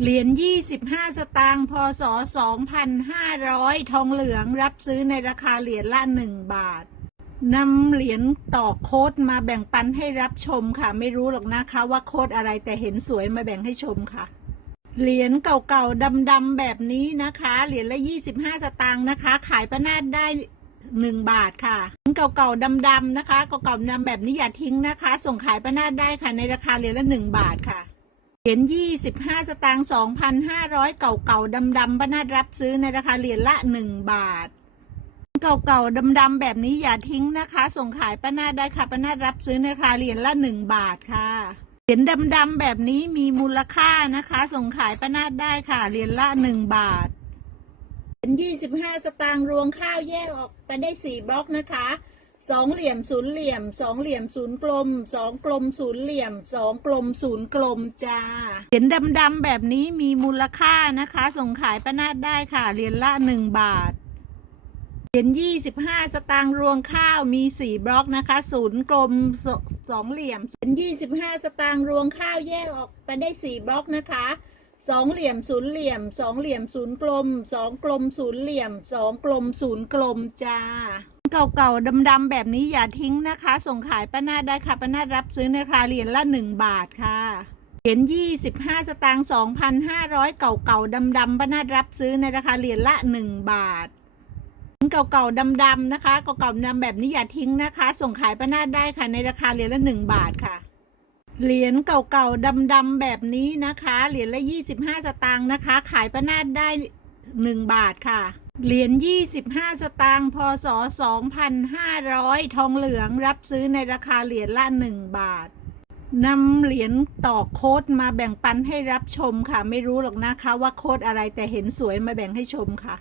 เหรียญ 25 สตางค์พศ 2500 ทองเหลืองรับซื้อในราคาเหรียญละ 1 บาทนำเหรียญต่อโค้ดมาแบ่งปันให้รับชมค่ะ ไม่รู้หรอกนะคะว่าโค้ดอะไรแต่เห็นสวยมาแบ่งให้ชมค่ะ เหรียญเก่าๆดำๆแบบนี้นะคะ เหรียญละ 25 สตางค์นะคะ ขายประนาดได้1บาทค่ะเก่าๆดำๆนะคะเก่าๆดำแบบนี้อย่าทิ้งนะคะ ส่งขายประนาดได้ค่ะในราคาเหรียญละ1บาทค่ะ เหรียญ25 สตางค์ 2,500 เก่าๆดำๆประนาดรับซื้อในราคาเหรียญละ 1 บาท เก่าๆดำๆแบบนี้อย่าทิ้งนะคะ ส่งขายป้านาดได้ค่ะป้านาดรับซื้อในราคาเหรียญละ 1 บาทค่ะ เหรียญดำๆแบบนี้มีมูลค่านะคะ ส่งขายป้านาดได้ค่ะ เหรียญละ 1 บาท เหรียญ25 สตางค์รวงข้าวแยกออกไปได้ 4 บล็อกนะคะ สองเหลี่ยมศูนย์เหลี่ยมสองเหลี่ยมศูนย์กลมสองกลมศูนย์เหลี่ยมสองกลมศูนย์กลมจ้าเหรียญดำๆแบบนี้มีมูลค่านะคะ ส่งขายป้านาดได้ค่ะเหรียญละ1บาทเหรียญ25สตางค์รวงข้าวมี4บล็อกนะคะศูนย์กลมสสองเหลี่ยมเหรียญ25สตางค์รวงข้าวแยกออกไปได้4บล็อกนะคะ สองเหลี่ยมศูนย์เหลี่ยมสองเหลี่ยมศูนย์กลมสองกลมศูนย์เหลี่ยมสองกลมศูนย์กลมจ้า เก่าๆดำๆแบบนี้อย่าทิ้งนะคะ ส่งขายป้านาได้ค่ะป้านารับซื้อในราคาเหรียญละ 1 บาทค่ะเหรียญ25 สตางค์2,500 เก่าๆดำๆป้านารับซื้อในราคาเหรียญละ 1 บาทเก่าๆดำๆนะคะเก่าๆดำแบบนี้อย่าทิ้งนะคะ ส่งขายป้านาได้ค่ะในราคาเหรียญละ 1 บาทค่ะ เหรียญเก่าๆดำๆแบบนี้นะคะ เหรียญละ 25 สตางค์นะคะ ขายป้านาดได้ 1 บาทค่ะ เหรียญ 25 สตางค์พศ 2500 ทองเหลืองรับซื้อในราคาเหรียญละ 1 บาทนำเหรียญต่อโค้ดมาแบ่งปันให้รับชมค่ะ ไม่รู้หรอกนะคะว่าโค้ดอะไรแต่เห็นสวยมาแบ่งให้ชมค่ะ